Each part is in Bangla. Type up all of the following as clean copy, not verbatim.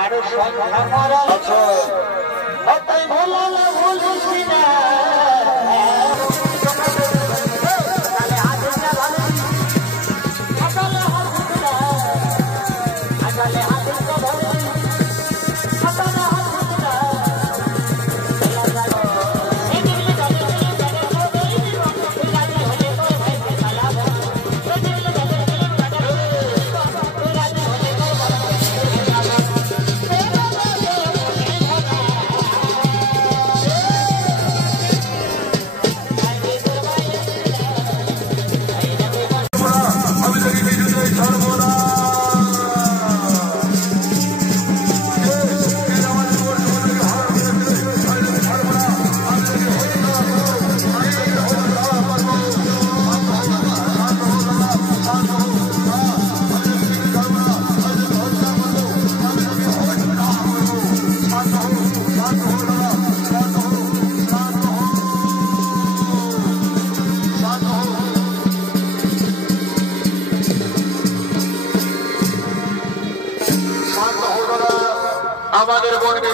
আরে সন্ধ্যা মারা আছে ওটাই ভোলা না ভুলিস না আমাদের বনকে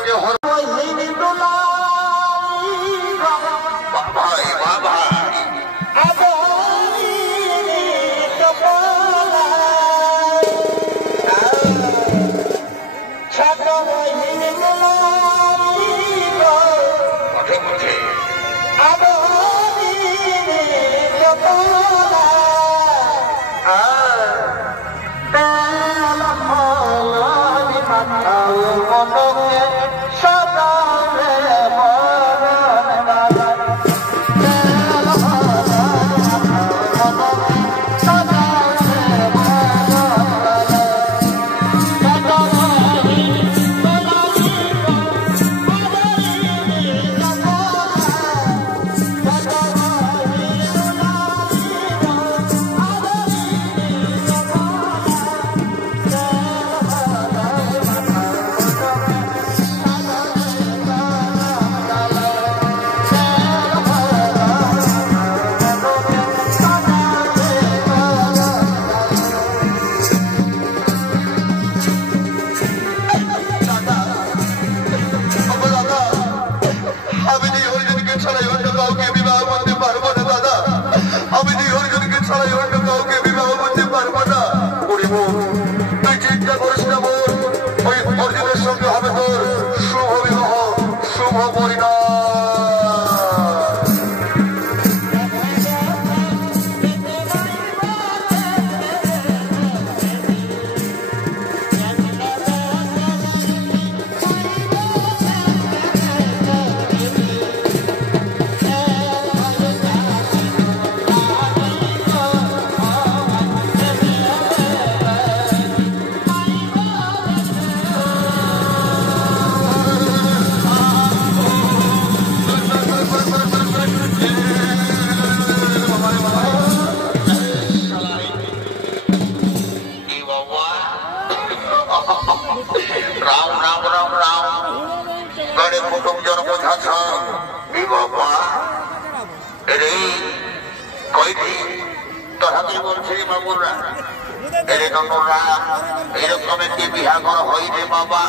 এরকম একটি বিহাঘর হইবে বাবা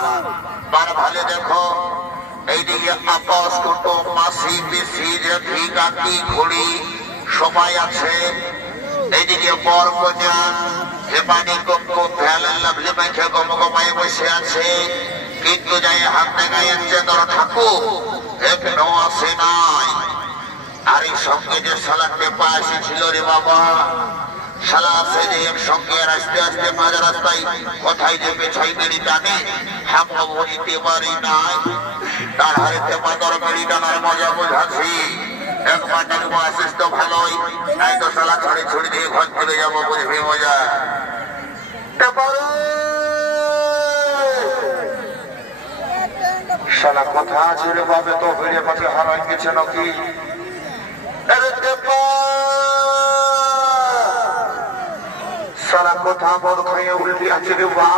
বার ভালে দেখো এইদিকে আপস কুটুম মাসি পিসি জেঠি কাকি খুড়ি সবাই আছে এইদিকে বর কন্যা হেমানি কুমকুম ভেলা লাভলি মাইখে গমগমায় বসে আছে কিন্তু যাই হাতে গায়ে চেতর ঠাকুর এখনো আসে নাই আর এই সঙ্গে যে শালা টেপা এসেছিল রে বাবা শালা আছে যে একসঙ্গে আস্তে আস্তে মাঝ রাস্তায় কোথায় যে পেছাই বেড়ি টানে হামলা বলিতে পারি নাই তার হারে টেপা দর বেড়ি টানার মজা বোঝাচ্ছি একবার দেখবো আসিস তো ভালোই নাই তো শালা ছড়ি ছড়ি দিয়ে ঘর চলে যাবো বুঝবি মজা শালা কথা আছে রে বাবে তো ভিড়ে পাশে হারাই গেছে নাকি সারা কথা বল খাইয়ে উল্টি আছে রে বা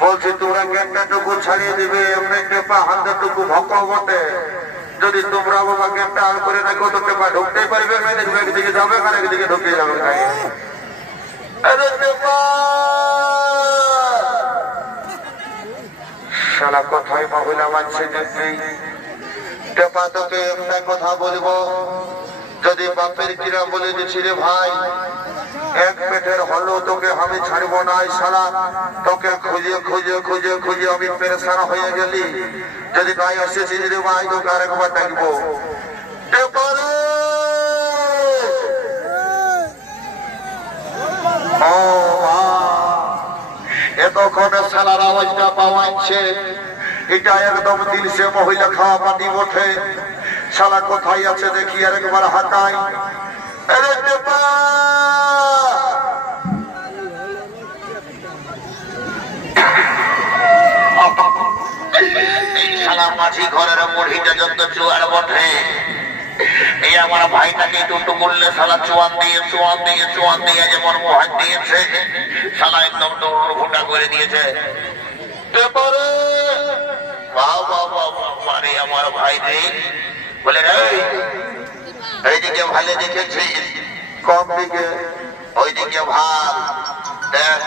বলছে তোমরা গেটটাটুকু ছাড়িয়ে দিবে এমনি টেপা হাতটুকু ভক্কা বটে যদি তোমরা বাবা গেটটা আল করে রাখো তো টেপা ঢুকতেই পারবে না দেখবে একদিকে যাবে আর একদিকে ঢুকে যাবে খাইয়ে আরে টেপা শালা কথায় মহিলা মানছে যে টেপা তোকে একটা কথা বলবো, যদি বাপের কিরা বলে দিছি রে ভাই এক পেটের হলো তোকে আমি ছাড়বো না, শালা তোকে খুঁজে খুঁজে খুঁজে খুঁজে আমি পেরেশান হয়ে গেলি। যদি নাই এসেছিস রে ভাই তোকে আরেকবার ডাকবো। এতক্ষণে শালার আওয়াজটা পাওয়াচ্ছে, এটা একদম দিল সে মহিলা খাওয়া পানি ওঠে। শালা কোথায় আছে দেখি আরেকবার হাঁকাই। শালা মাঝি ঘরের মুড়িটা যত চুয়ার বটে, এই আমার ভাইটাকে টুটু বললে শালা চুয়ান দিয়ে যেমন মোহান দিয়েছে, শালা একদম দৌড় ফুটা করে দিয়েছে। আমার ভাই রে বলে এইদিকে ভালো দেখেছিস, কম দিকে ওইদিকে ভাল দেখ।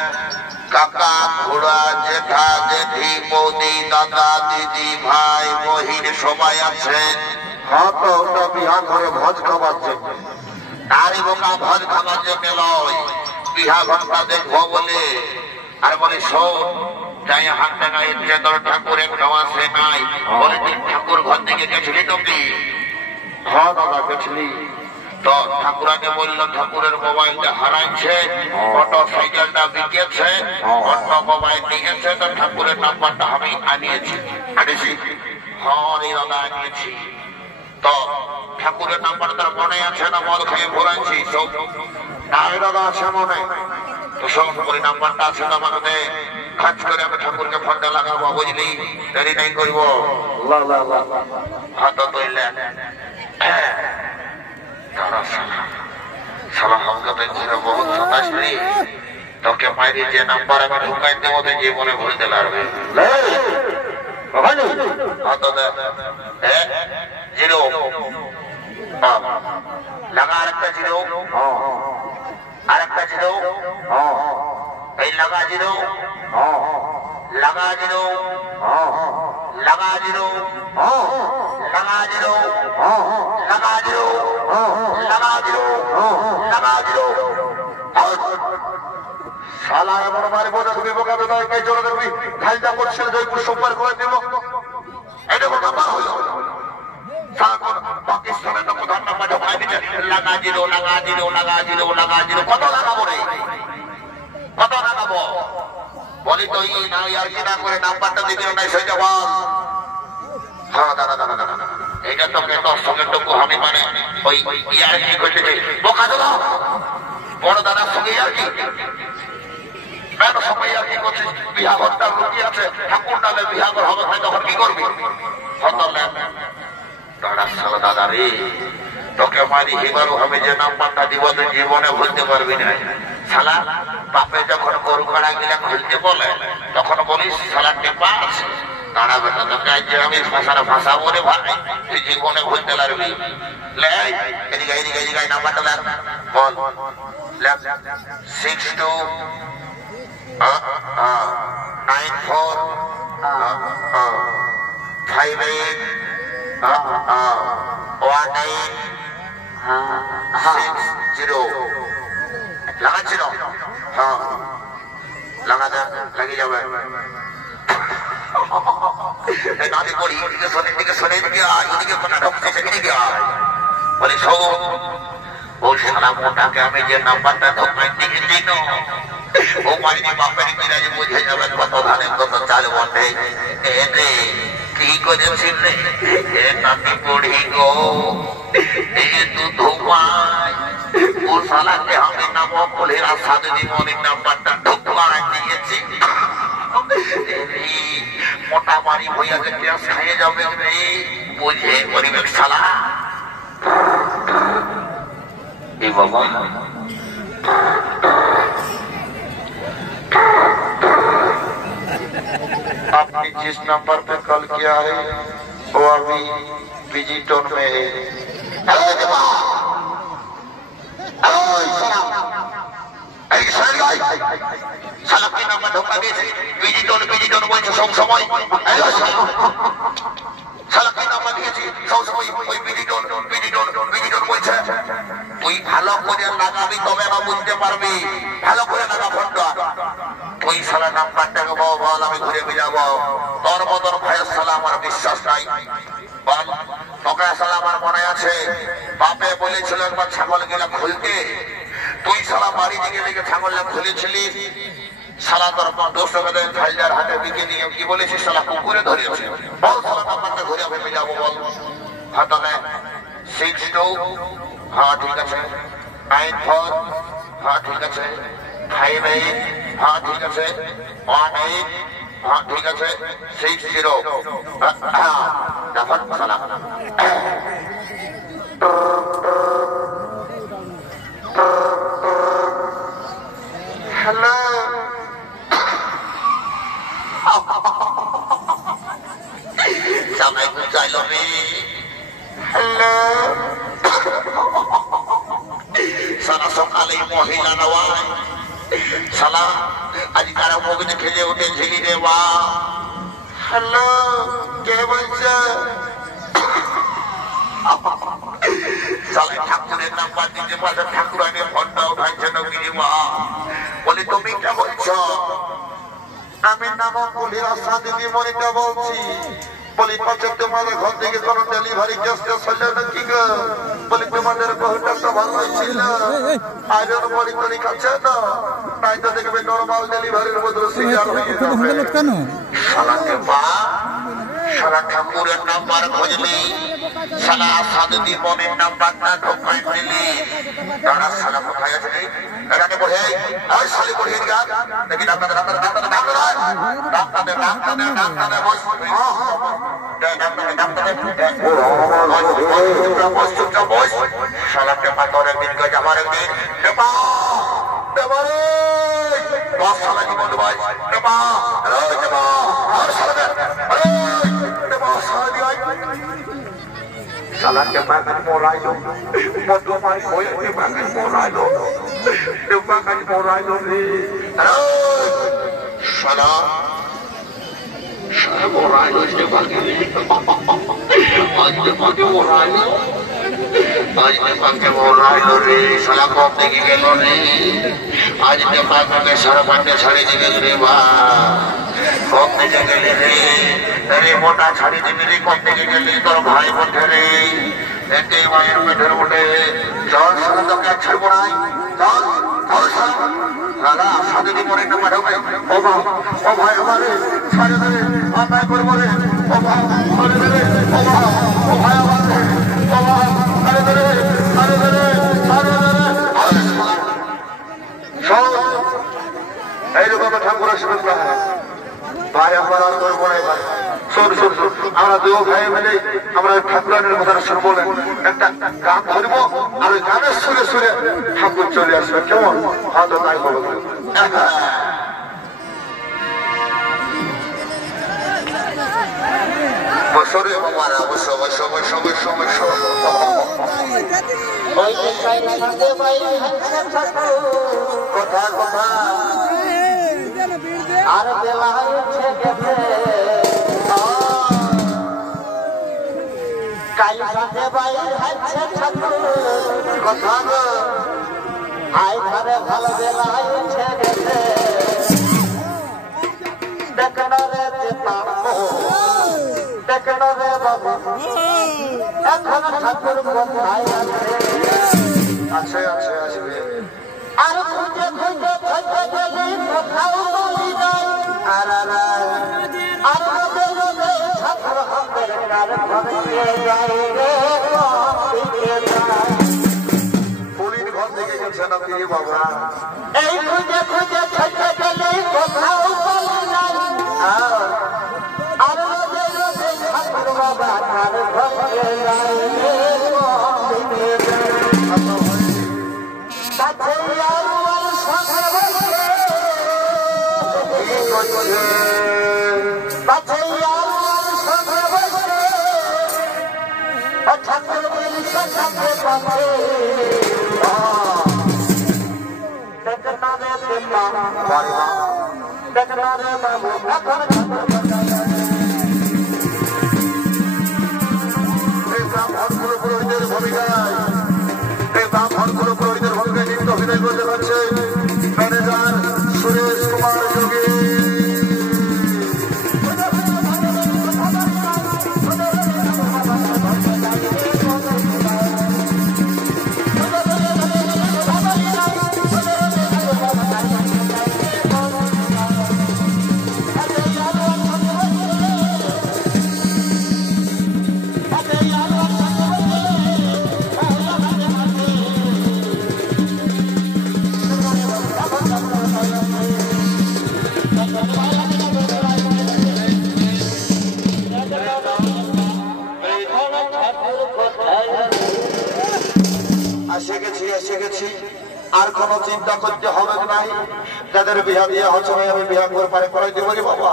কাকা খুড়া জেঠা জেঠি বৌদি দাদা দিদি ভাই বহির সবাই আছে। হ্যাঁ তো ওটা বিহা ঘরে ভোজ খাবার জন্য। আরে বোকা ভোজ খাবার জন্য নয়, বিহা ঘরটা দেখবো বলে। আর বলে শোন যাই হাত টাকা এসছে তোর ঠাকুরের খাওয়া সে নাই, বলে তুই ঠাকুর ঘর থেকে গেছিলি তো কি? হ্যাঁ দাদা গেছিলি। তো ঠাকুরাকে বললো ঠাকুরের মোবাইলটা হারাইছে, মোটর সাইকেলটা বিকেছে, অন্য মোবাইল নিয়েছে, তো ঠাকুরের নাম্বারটা আমি আনিয়েছি। হ্যাঁ রে দাদা আনিয়েছি। তো ঠাকুরের নাম্বার তার মনে আছে না মদ খেয়ে ভরাইছি? নাই দাদা আছে মনে। তো সব করে নাম্বারটা আছে তো আমাকে কাজ করে আমি ঠাকুরকে ফোনটা লাগাবো, বুঝলি? দেরি নাই করবো। হাত তৈলে বহুত সতাশি তোকে মাইরি যে নাম্বার আমি ঢুকাই দেবো তো জীবনে ভুলতে লাগবে। জিরো লাগা আরেকটা জিরো, আরেকটা জিরো, এই লাগা জিরো, লাগা জিরো, লাগা জিরো, লাগা জিরো, লাগা জিরো, লাগা জিরো, লাগা জিরো। শালা এমন মারি বোঝা তুমি বোকা দেবে কে জোরে দেবি খাইটা করছিল জয়পুর সোমবার করে দেব। এটা কথা বা হলো পাকিস্তানের তো প্রধান নাম্বার ঢোকাই দিচ্ছে লাগা জিরো, লাগা জিরো, লাগা জিরো, লাগা জিরো। কত লাগাবো রে, কত লাগাবো? বলি তো ই না আর কি না করে নাম্বারটা দিবি না সেটা বল। হ্যাঁ দাদা দাদা দাদা এটা তোকে 10 সেকেন্ডটুকু আমি মানে ওই ইয়ার কি করতে বোকা দেব বড় দাদার সঙ্গে আর কি সবাই আর কি করছিস? বিহা ঘরটা রুগী আছে, ঠাকুর ডালে বিহা ঘর হবে, তখন কি করবি? দাদা রে তোকে মারি এবারও আমি যে নাম্বারটা দিব তুই জীবনে ভুলতে পারবি না। শালা বাপে যখন গরু কাড়া গিলা খুলতে বলে তখন বলিস শালা টেপা আছে দাঁড়াবে না, তোকে আজ আমি ভাষার ভাষা বলে ভাই তুই জীবনে ভুলতে পারবি। এদিকে এদিকে এদিকে নাম্বারটা দেখ বল। 62 94 58 1960 লাগাচ্ছিল। হ্যাঁ লাগাতে লাগিয়ে যাবে। নাতি বলি ওদিকে শোনে দিকে শোনে দিকে আয়, ওদিকে কোনা ঢুকছে সেদিকে আয়। বলি শোন ও শালা মোটাকে আমি যে নাম্বারটা ঢোকাই দিকে দিন ও মারিনি বাপের কিনা যে বুঝে যাবে কত ধানে কত চাল বটে। এ রে কি করেছিল রে এ নাতি পড়ি গো এ তু ধুমাই ও শালাকে আমি নাম বলে রাস্তা জীবনের নাম্বারটা ঢুকাই দিয়েছি। মোটা মারি হইয়া যে গ্যাস খাইয়ে যাবে রে বুঝে পরিবেশ শালা। ए बाबा आपने जिस नंबर पे कॉल किया है वो अभी बिजी टोन में है। শালাকে নাম্বার ঢোকা দিয়েছে বিজিটন বলছে সব সময় শালাকে নাম্বার দিয়েছি সব সময় ওই বিজিটন বলছে তুই ভালো করে লাগাবি তবে না বুঝতে পারবি ভালো করে লাগা ফোনটা তুই শালা নাম্বারটাকে বল আমি ঘুরে যাবো তোর মতন ভাইয়ের শালা আমার বিশ্বাস নাই বল তোকে শালা আমার মনে আছে বাপে বলেছিল একবার ছাগল গেলা খুলতে তুই শালা বাড়ি দিকে লেগে ছাগলটা খুলেছিলিস শালা তোর দোষ টাকা হাজার হাতে বিকে নিয়ে কি বলেছিস শালা কুকুরে ধরেছে বল শালা নাম্বারটা ঘুরে ভেবে যাবো বল হ্যাঁ তবে 62 হ্যাঁ ঠিক আছে 94 হ্যাঁ ঠিক আছে 58 হ্যাঁ ঠিক আছে 18 হ্যাঁ ঠিক আছে 60 হ্যাঁ দেখুন শালা হ্যালো সবাই চাইল রে হ্যালো সারা সকালে মহিলা নয় সালা আজ কারা মুখ দেখে যে উঠে ঝিলি রে বা হ্যালো কে বলছে ঠাকুরের নাম্বার দিতে পারছে ঠাকুরানের ফোনটা উঠাইছে নগিরি মা বলে তুমি কে বলছো আমি নাম বলি আশা দিদি মনিটা বলছি বলি পাঁচক তোমাদের ঘর থেকে কোনো ডেলিভারি কেস হইল নাকি গো বলি তোমাদের বহুটা তো ভালো ছিল আয়রন বড়ি করে খাচ্ছে না তাই তো দেখবে নর্মাল ডেলিভারির মধ্যে সিজার হয়ে যাবে শালাকে বা শালা ঠাকুরের নাম্বার খুঁজলি শালা আশা দিদি মনের নাম্বারটা ঢোকাই দিলি তারা শালা কোথায় আছে এখানে বসে আর শালি বসে গা দেখি ডাক্তার শালাকে পাতর একদিন গজ আমার একদিন শালা জীবন ভাই শালাকে বাগান মোরাইলো মধু মাই হয়ে বাগান মোরাইলো বাগান মোরাইলো রে শালা শালা মোরাইলো যে বাগানে আজকে মোরাইলো আজকে মোরাইলো রে শালা কম দেখে গেল রে আজকে বাগানে সারা পাটে ছাড়ি দিবে রে বা কম দেখে গেলে রে রে মোটা ছাড়ি দিবি রে কম দেখে গেলি তোর ভাই বোঝে রে এতে মায়ের পেটের উঠে চল শালা তোকে ছাড়বো নাই চল শালা সাথে দি মনে নাম্বার হবে ও ভাই আমারে ছাড়ে দে আদায় করবো রে ও ভাই ছাড়ে দে রে ও ভাই আমারে ও ভাই ছাড়ে দে রে ছাড়ে দে রে ছাড়ে দে রে চল এইরকম ঠাকুর আসবে ভাই আমার আর করবো না ভাই শোন আমরা দুই ভাই মিলে আমরা ঠাকুরানের কথা শুনবো একটা গান ধরবো আর ওই গানের সুরে সুরে ঠাকুর চলে আসবে কেমন হয়তো তাই বলবো বছরে বাবারা বসো বসো বসো বসো বসো কথা কথা আর বেলা হচ্ছে গেছে কাল সাথে বাইর হচ্ছে ঠাকুর কথা গো আই ঘরে ভালো বেলা হচ্ছে গেছে দেখন রে দেখন রে বাবা এখন ঠাকুর কোথায় আছে আছে আসবে আর খুঁজে খুঁজে খুঁজে গেলি কোথাও বলি নাই আর ঠাকুর হবে কার ঘরে যাই রে পুলির ঘর থেকে গেছে না কি বাবা এই খুঁজে খুঁজে খুঁজে গেলি কোথাও বলি নাই আর ঠাকুর বাবা কার ঘরে যাই রে ঠাকুর অভিনয় করতে পারছে ম্যানেজার সুরেশ কুমার যোগী। এসে গেছি, আর কোন চিন্তা করতে হবে নাই। যাদের বিহা দিয়ে হচ্ছে আমি বিহা করে পারে করাই দেবো রে বাবা।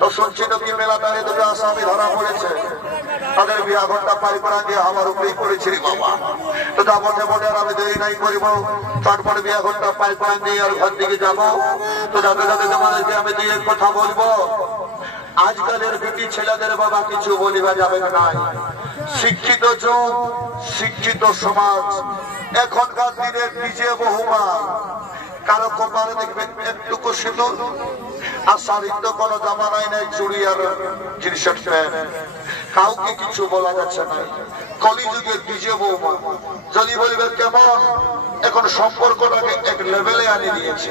তো শুনছি তো কি মেলা তারে দুটো আসামি ধরা পড়েছে, তাদের বিহা ঘরটা পারি করা দিয়ে আমার উপরেই পড়েছে রে বাবা। তো তা বটে বটে আর আমি দেরি নাই করিব, চটপট বিহা ঘরটা পাই করা দিয়ে আর ঘর দিকে যাবো। তো যাতে যাতে তোমাদেরকে আমি দিয়ে কথা বলবো। আজকালের বেটি ছেলেদের বাবা কিছু বলিবা যাবে না। শিক্ষিত যুগ, শিক্ষিত সমাজ, এখনকার দিনের নিজে বহুমা কারো কপালে দেখবেন একটুকু সিঁদুর, আর শাড়ির তো কোনো জামানাই নেই, চুড়ি আর টি-শার্ট প্যান্ট, কাউকে কিছু বলা যাচ্ছে না। কলিযুগের নিজে বহুমা যদি বলিবে কেমন, এখন সম্পর্কটাকে এক লেভেলে আনি দিয়েছে।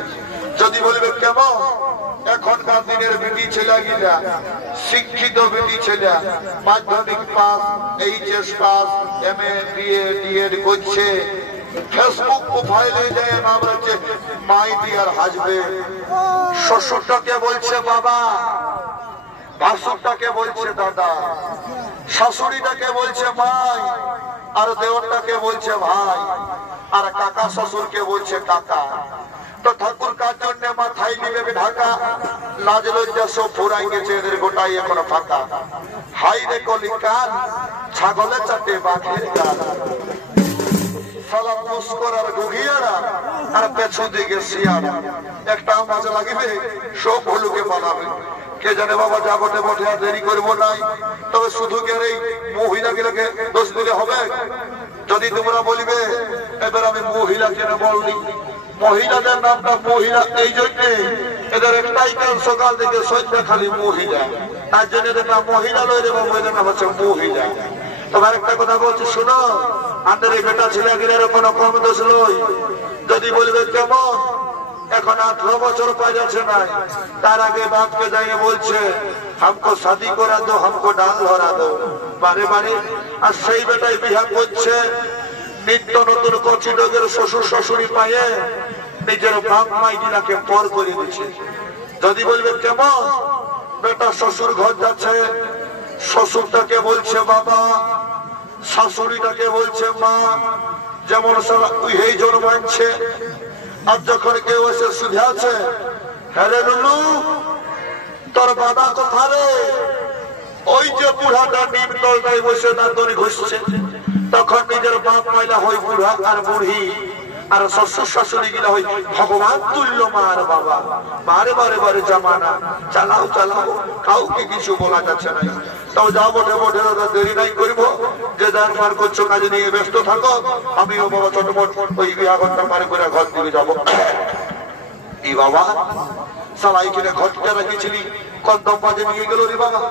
যদি বলিবে কেমন, এখনকার দিনের বেটি ছেলে গিলা, শিক্ষিত বেটি ছেলে, মাধ্যমিক pass, HS pass, MA BA DEd করছে, ফেসবুক প্রোফাইলে যায় নাম রয়েছে মাই ডিয়ার হাজবেন্ড। শ্বশুরটাকে বলছে বাবা, ভাসুরটাকে বলছে দাদা, শাশুড়িটাকে বলছে মাই, আর দেওরটাকে বলছে ভাই, আর কাকা শ্বশুরকে বলছে কাকা। তো ঠাকুর কার জন্য মাথায় নিবে ঢাকা, লাজ লজ্জা সব ফুরাই গেছে এদের গোটাই এখন ফাঁকা। হাই রে কলি কান, ছাগলে চাটে বাঘের গান, সালা পুষ্কর আর গুঘিয়ারা আর পেছন দিকে শিয়ারা, একটা মাঝে লাগিবে সব ভুলুকে বানাবে। কে জানে বাবা, যা বটে বটে আর দেরি করবো নাই। তবে শুধু কে এই মহিলাগুলোকে দোষ দিলে হবে? যদি তোমরা বলিবে এবার আমি মহিলা কেন বলনি, মহিলাদের নামটা মহিলা এই জন্যে এদের একটাই কাল সকাল থেকে সন্ধ্যা খালি মহিলা, তার জন্য এদের নাম মহিলা লয় রে বাবু, এদের নাম হচ্ছে মহিলা। তোমার একটা কথা বলছি শোনো, আমাদের এই বেটা ছেলেগুলোর কোনো কম দোষ লই। যদি বলবে কেমন, এখন 18 বছর পাই যাচ্ছে না, তার আগে বাপকে যাইয়ে বলছে हमको शादी करा दो, हमको डाल धरा दो, বারে বারে। আর সেই বেটাই বিহা করছে নিত্য নতুন কচি ডোগের শ্বশুর শাশুড়ি পায়ে নিজের বাপ মাইদিনাকে পর করে দিচ্ছে। যদি বলবে কেমন, বেটা শ্বশুর ঘর যাচ্ছে, শ্বশুরটাকে বলছে বাবা, শাশুড়িটাকে বলছে মা, যেমন এই জন মানছে। আর যখন কেউ এসে শুধু আছে, হ্যাঁ রে লুলু তোর বাবা কোথা রে, ওই যে বুড়াটা নিম তলটাই বসে দাঁতনি ঘুষছে, তখন নিজের বাপ মাইলা হয় বুড়া আর বুড়ি, আর শ্বশুর শাশুড়ি গিলা হয় ভগবান তুল্য মা আর বাবা। বারে বারে বারে জামানা চালাও চালাও, কাউকে কিছু বলা যাচ্ছে না। তাও যা বটে বটে দেরি নাই করিব, যে যার পার করছো কাজে নিয়ে ব্যস্ত থাকো। আমিও বাবা চটপট ওই বিয়া ঘরটা পারে করে ঘর দিকে যাবো। এই বাবা সালাই কিনে ঘরটা রেখেছিলি, কন্দম বাজে নিয়ে গেল রে বাবা।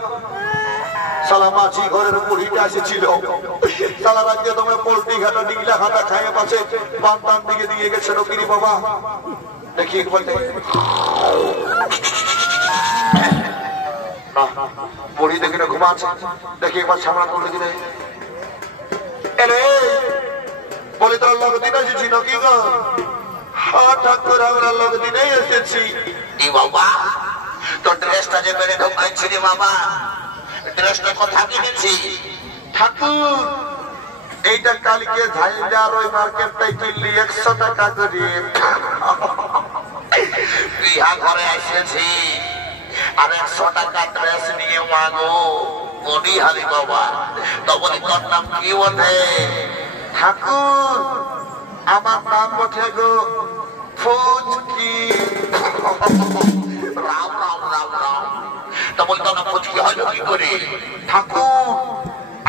সালা মাছি ঘরের মুড়িটা এসেছিল, সালা রাজ্যে তোমার পোল্ট্রি ঘাটা ডিগলা ঘাটা খাইয়ে পাশে বান্তান দিকে দিয়ে গেছে নকিরি বাবা। দেখি একবার মুড়ি দেখি না ঘুমাচ্ছে, দেখি একবার সামনা করে দিলে বলে তোর লোক দিন এসেছি নাকি গো? হ্যাঁ ঠাকুর আমরা লোক দিনে এসেছি। বাবা তোর ড্রেসটা যে মেরে ঢোকাইছি রে বাবা, ড্রেসটা কোথা কিনেছি? ঠাকুর এইটা কালকে ঝাইলার ওই মার্কেটটাই কিনলি 100 টাকা করে। বিহা ঘরে এসেছি আর 100 টাকা ড্রেস নিয়ে মাগো বডি হারি বাবা। তো বলি তোর নাম কি বটে? ঠাকুর আমার নাম বটে গো ফুচকি। রাম রাম রাম রাম। তা বলতাম না ফুচকি হলো কি করে? ঠাকুর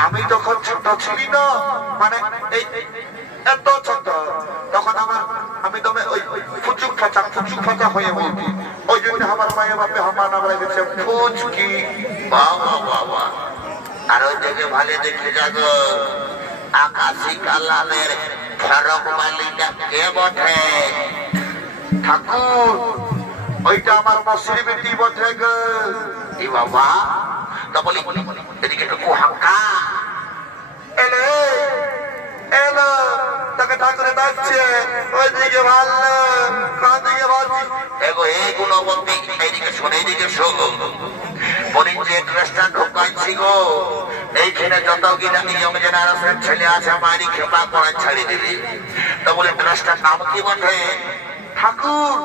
আমি যখন ছোট ছিলি না, মানে এই এত ছোট, তখন আমি তবে ওই ফুচুক ফাঁচা হয়ে বলতি, ওই জন্য আমার মায়ের বাপে আমার নাম রেখেছে ফুচকি। বাবা বাবা। আর ওই থেকে ভালো দেখে যাবো আকাশি কালারের ফরক বালিটা কে বটে? ঠাকুর ওইটা আমার মাসির বেটি বটে গো। এ বাবা, তা বলি এদিকে একটু কুহাঙ্কা এলে এলো, তাকে ঠাকুরে ডাকছে, ওইদিকে ভালো কোন দিকে ভাবছি। এগো এই গুণবতী, এইদিকে শোনে, এইদিকে শোনো। বলি যে ড্রেসটা ঢোকাইছি গো, এইখানে যত কিনা ইয়ং জেনারেশনের ছেলে আছে মারি খেপা করা ছাড়ি দিবি। তো বলে ড্রেসটার নাম কি বটে? ঠাকুর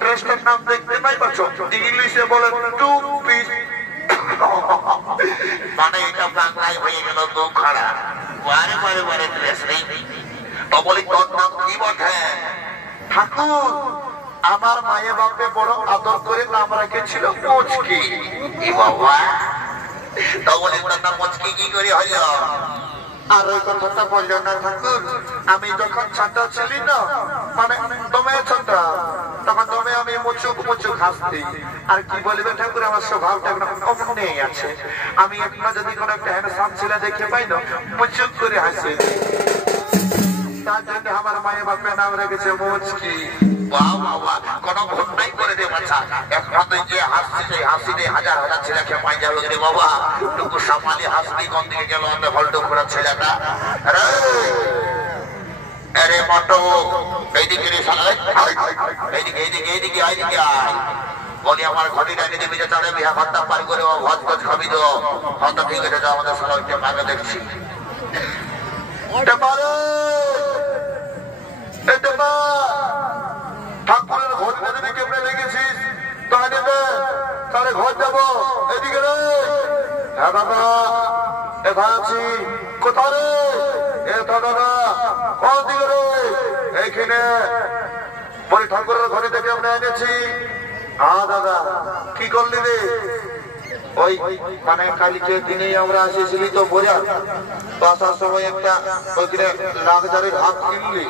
ড্রেসটার নাম দেখতে পাই পাচ্ছ, ইংলিশে বলে টু পিস। মানে এটা বাংলায় হয়ে গেল দুখাড়া। বারে বারে বারে ড্রেস নেই। তো বলি তোর নাম কি বটে? ঠাকুর আমার মায়ে বাপে বড় আদর করে নাম রেখেছিল মুচকি। এ বাবা, তো বলি ওটার নাম মুচকি কি করে হইল? আর ওই কথাটা বললো না ঠাকুর, আমি যখন ছোট ছিলি না, মানে তুমি ছোট, তখন তুমি আমি মুচুক হাসতি। আর কি বলবে ঠাকুর, আমার স্বভাবটা অমনেই আছে। আমি একটা যদি কোনো একটা হ্যান্ডসাম ছেলে দেখে পাই না, মুচুক করে হাসি। তার জন্য আমার মায়ের বাপে নাম রেখেছে মুচকি। বাবা, কোন ঘটনাই করে দে বাচ্চা। এখন তুই যে হাসছি, সেই হাসি দিয়ে হাজার হাজার ছেলেকে পাই যাবে রে বাবা। টুকু সামালি হাসনি কোন দিকে গেল আমরা হল্টো করার ছেলেটা। আরে মটো, এইদিকে রে শালা, এইদিকে এইদিকে এইদিকে এইদিকে আয়। বলি আমার ঘটিটা এনে দিবি যে চড়ে বিহা ভাতটা পার করে ভাত ভাত খাবি তো। হয়তো ঠিক আছে, যা আমাদের শালা ওইটা মাকে দেখছি। ঠাকুরের ঘরটা যদি কেমনে লেগেছিস, তাহলে ঘর যাবো। এদিকে রে, হ্যাঁ দাদা এখানে আছি। কোথায় রে? এ দাদা কোন দিকে রে? এইখানে। বলি ঠাকুরের ঘরে থেকে আমরা এনেছি। হ্যাঁ দাদা, কি করলি রে? ওই মানে কালকে দিনেই আমরা এসেছিলি তো বোঝা, তো আসার সময় একটা ওইখানে লাখজারের হাত কিনলি,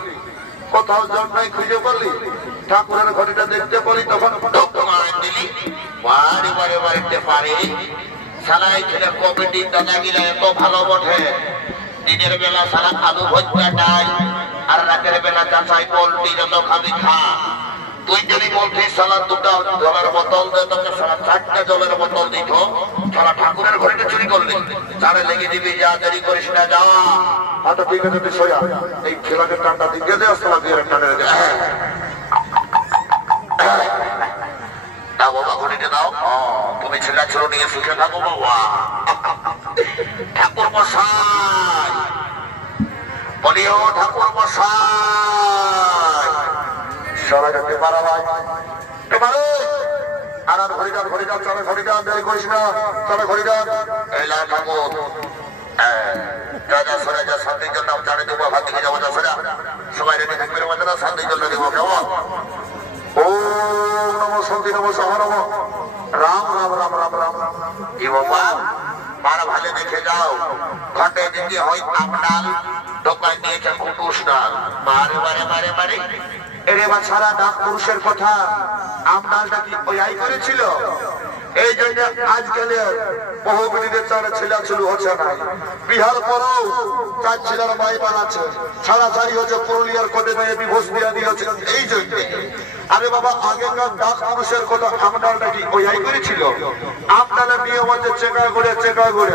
কোথাও জন্মাই খুঁজে পারলি, ঠাকুরের ঘটিটা দেখতে পারি, তখন দিলি বারে বারে বাড়িতে পারে। সালাই ছেলে কমিটি দাদা গিলা এত ভালো বটে। দিনের বেলা সারা আলু ভর্তা ডাল, আর রাতের বেলা চাচাই পোল্ট্রি যত খাবি খা। তুই যদি বলছিস সালা দুটা জলের বোতল দে, তোকে সারা 4টা জলের বোতল দিত। সারা ঠাকুরের ঘরে চুরি করলি, সারে লেগে দিবি, যা দেরি করিস না, যাওয়া। আচ্ছা ঠিক আছে, তুই সোজা এই ছেলেকে টানটা দিকে দে, আসলে দিয়ে টানে দে। দাও বাবা, ঘড়িতে দাও। তুমি ছেলে ছিল নিয়ে সুখে থাকো বাবা। ঠাকুর মশাই বলিও, ঠাকুর মশাই সবাই যেতে পারা ভাই, আর ঘড়ি যান, চলে ঘড়ি যান, দেরি করিস না, চলে ঘড়ি যান। এই লা ঠাকুর, যা যা সরে যা, শান্তির জন্য জানে দেবো, ভাত দিকে যাবো, যা সরে সবাই রেডি থাকবে, শান্তির জন্য দেবো, কেমন? ও নমঃ শান্তি, নমঃ সহ নমঃ রাম রাম রাম রাম রাম। কি বাবা, মারা ভালো দেখে যাও। ঘটে দিকে হয় আপনার দোকান নিয়েছে কুটুস ডাল। বারে বারে বারে বারে এরে বাছারা ডাক পুরুষের কথা, আমডালটা কি ওই আই করেছিল? এই জন্য আজকালের বহু বিড়িদের চারে ছেলে ছিল হচ্ছে নাই। বিহার পরেও 4 ছেলের মাইপাল আছে, ছাড়াছাড়ি হচ্ছে, পুরুলিয়ার কোটে মেয়ে ডিভোর্স দিয়া দিয়েছে। এই জন্য আরে বাবা, আগেকার ডাক পুরুষের কথা আমডালটা কি ওই আই করেছিল? আমডালের নিয়ম হচ্ছে চেকা ঘুরে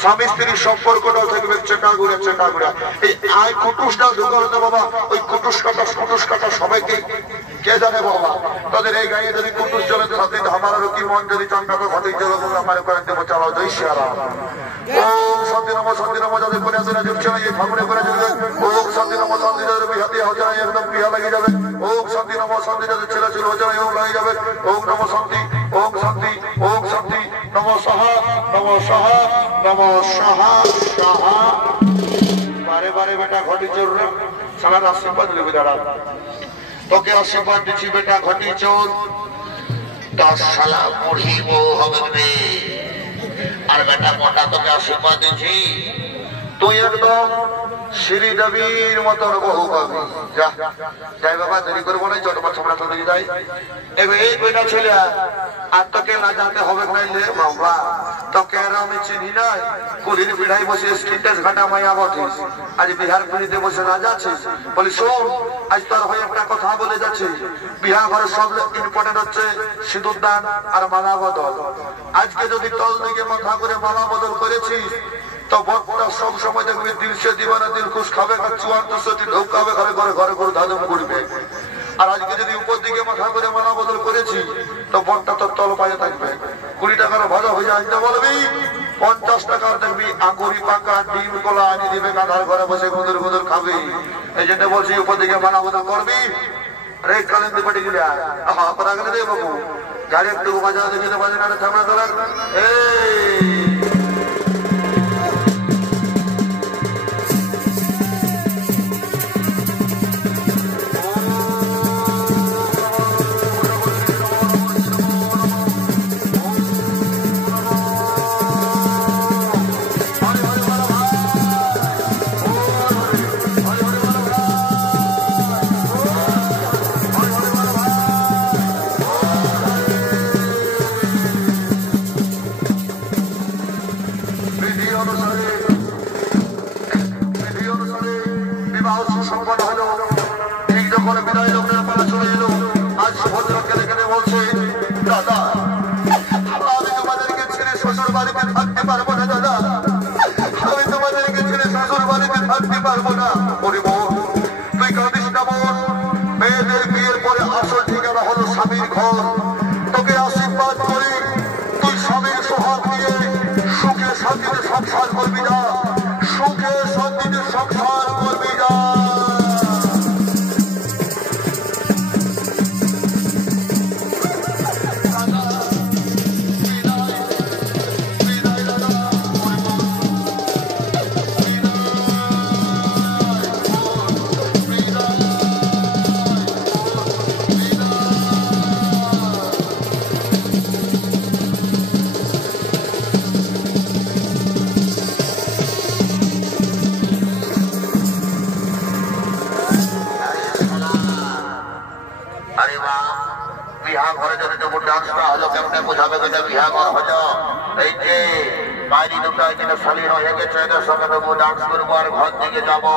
স্বামী স্ত্রীর সম্পর্কটাও থাকবে চেকা ঘুরে। এই আয় কুটুসটা ঢুকালো তো বাবা, ওই কুটুস কাটা সবাইকে কে জানে বাবা। তাদের এই গায়ে যদি কুটুস চলে সাথে আমার কি মন যদি চন্দ্র ঘটে চলো, আমার করেন দেবো, চালাও জয় শ্রীরাম। ওম শান্তি নম যাদের করে আসে না জুটছে না, এই ঠাকুরে করে যাবে। ওম শান্তি নম শান্তি যাদের বিহাতে হচ্ছে না, একদম বিহা লাগিয়ে যাবে। ওম শান্তি নম শান্তি যাদের ছেলে ছিল হচ্ছে না, এরকম লাগিয়ে যাবে। ওম নম শান্তি, ওম শান্তি, ওম শান্তি, নম সাহা, নম সাহা, নম সাহা সাহা। বারে বারে বেটা ঘটি চলবে, সারা আশীর্বাদ নেবে দাঁড়া। তোকে আশীর্বাদ দিচ্ছি বেটা ঘটি চোর 10 সালা বুড়ি বউ হবে রে। আর বেটা মোটা তোকে আশীর্বাদ দিচ্ছি তুই একদম শ্রীদেবীর মতন বহু পাবি। যা যাই বাবা, দেরি করবো না, চটপট ছোপড়া তো দিকে যাই। এবার এই বেটা ছেলে আর তোকে না জানতে হবে নাইলে বাবা, তোকে আর আমি চিনি নাই। কুলির পিড়াই বসে স্ক্রিনটাস ঘাটা মাইয়া বটিস, আজ বিহার পুরীতে বসে না যাচ্ছিস। বলি শোন, আজ তোর হয়ে একটা কথা বলে যাচ্ছি। বিহার ঘরের সব ইম্পর্টেন্ট হচ্ছে সিঁদুর দান আর মালা বদল। আজকে যদি তল দিকে মাথা করে মালা বদল করেছিস তো বরটা সব সময় দেখবি দিল সে দিবানা দিল খুশ খাবে, চুয়ান্ত সতী ঢৌকাবে ঘরে ঘরে ঘরে ঘরে ধাদম করবে। আর আজকে যদি উপর দিকে মাথা করে মালা বদল করেছি তো বরটা তোর তল পায়ে থাকবে। 20 টাকার ভাজা ভুজা আনতে বলবি, 50 টাকার দেখবি আঙ্গুরি পাকা ডিম কলা আনি দিবে, গাধার ঘরে বসে গুঁদুর গুঁদুর খাবি। এই জন্য বলছি উপর দিকে মালা বদল করবি। রেড কালেন দিপাটি গিলা করা গেলে রে বাবু, গাড়ি একটু বাজা দেখে বাজে না ঝামেলা তোলার। এই সংসার করবি না, সুখে শান্তিতে সংসার করবি না। ডান্স করবো আর ঘর থেকে যাবো।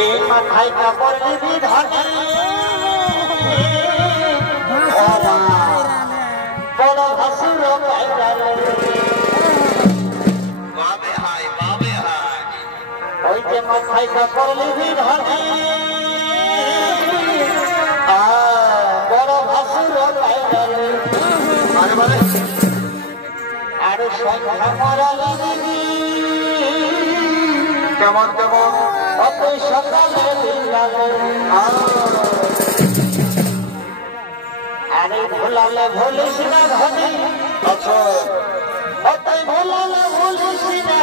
এই মাথায় কাপড় দিবি ধানে বড় ভাসুর ওই যে মাথায় কাপড় দিবি ধানে বড় ভাসুর আর সংখ্যা মরালি দিবি কেমন কেমন অতই সকালে আরে ভোলালে ভুলিস না ধনী, আচ্ছা অতই ভোলালে ভুলিস না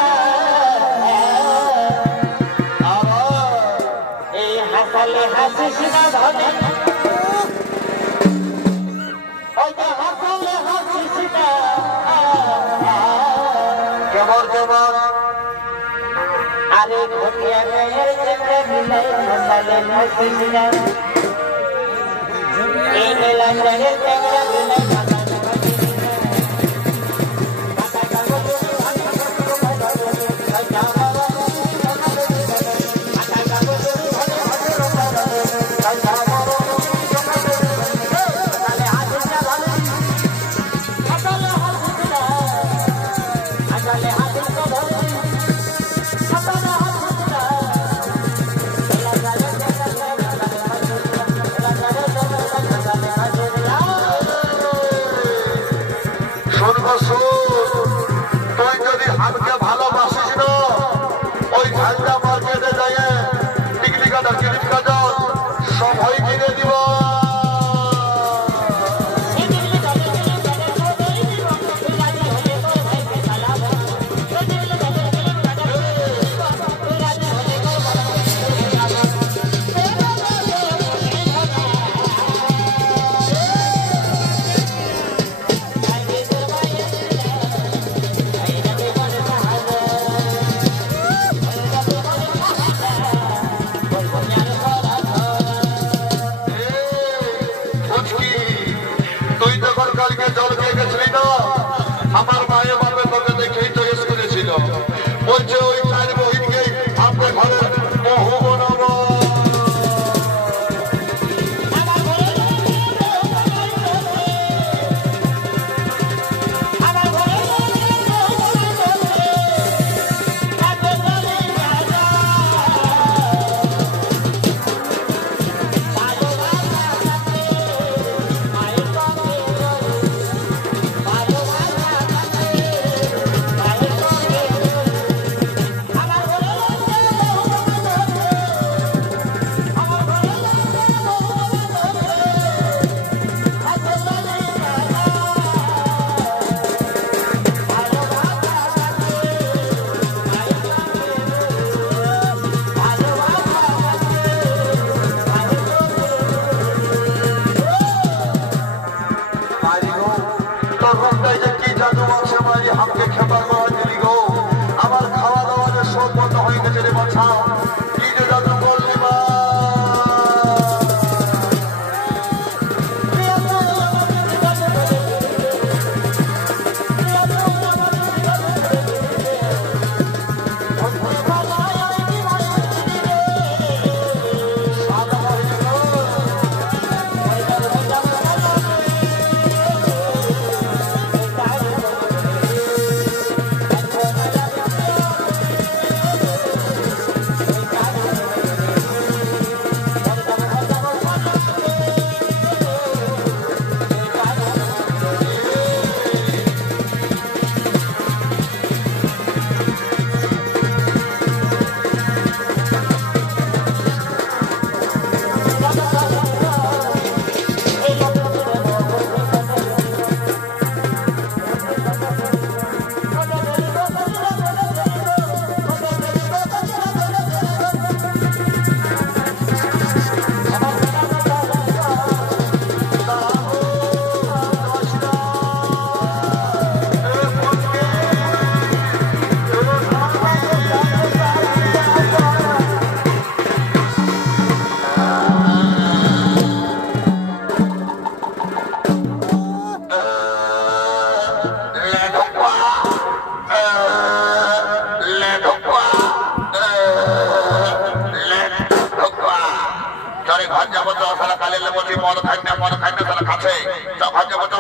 এই হাসালে হাসিস না ধনী, কেমন কেমন আরে ঘটিয়া মেয়ের চেপে মিলাই হাসালে হাসিস না এই মেলা মেয়ের চেপে মিলাই বলছো সারা কালে বলছি মদ খাই না সারা কাছে সব ভাজে বলছো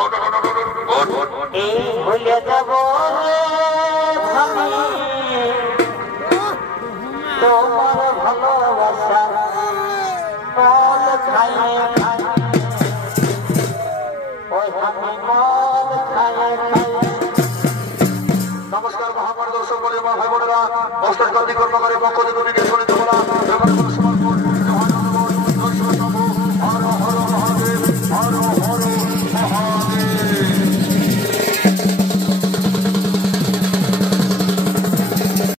এই ভুলে যাব আমি তোমার ভালোবাসা মদ খাই ওই আমি মদ খাই নমস্কার মহামার দর্শক বলে ভাই বোনেরা অষ্টাশ কর্মকারী পক্ষ থেকে